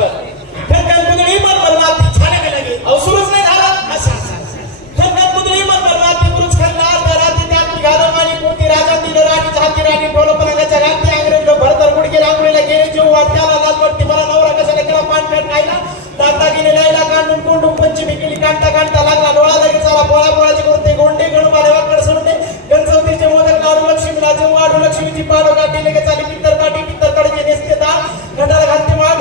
खनखन पुतळी मन माती छाने के लगे अवसरच नाही झाला खनखन पुतळी मन माती पुरुष खंडार राती त्यात घालून मारी पोती राजा दिलं राणी झाकी राणी ढोल पलंगाच्या घाटी अंग्रेज भरतर गुडगे रांगोळीला गेले जीव वाट्याला लाजवटी मला नवरा कशाला केला पानपेट खायला दाता गेले लायला कांडून कोंडून पंचमी केली कांटा कांटा लागला डोळा लगेच आला बोळा बोळाचे कोणते गोंडे गणू मारे वाकड सोडले गणचौतीचे मोदक लाडू लक्ष्मीला जेव वाढू लक्ष्मीची पाडो गाठी लगेच आली पित्तर काठी पित्तर कडचे नेसते दाळ घंटाला घालते माळ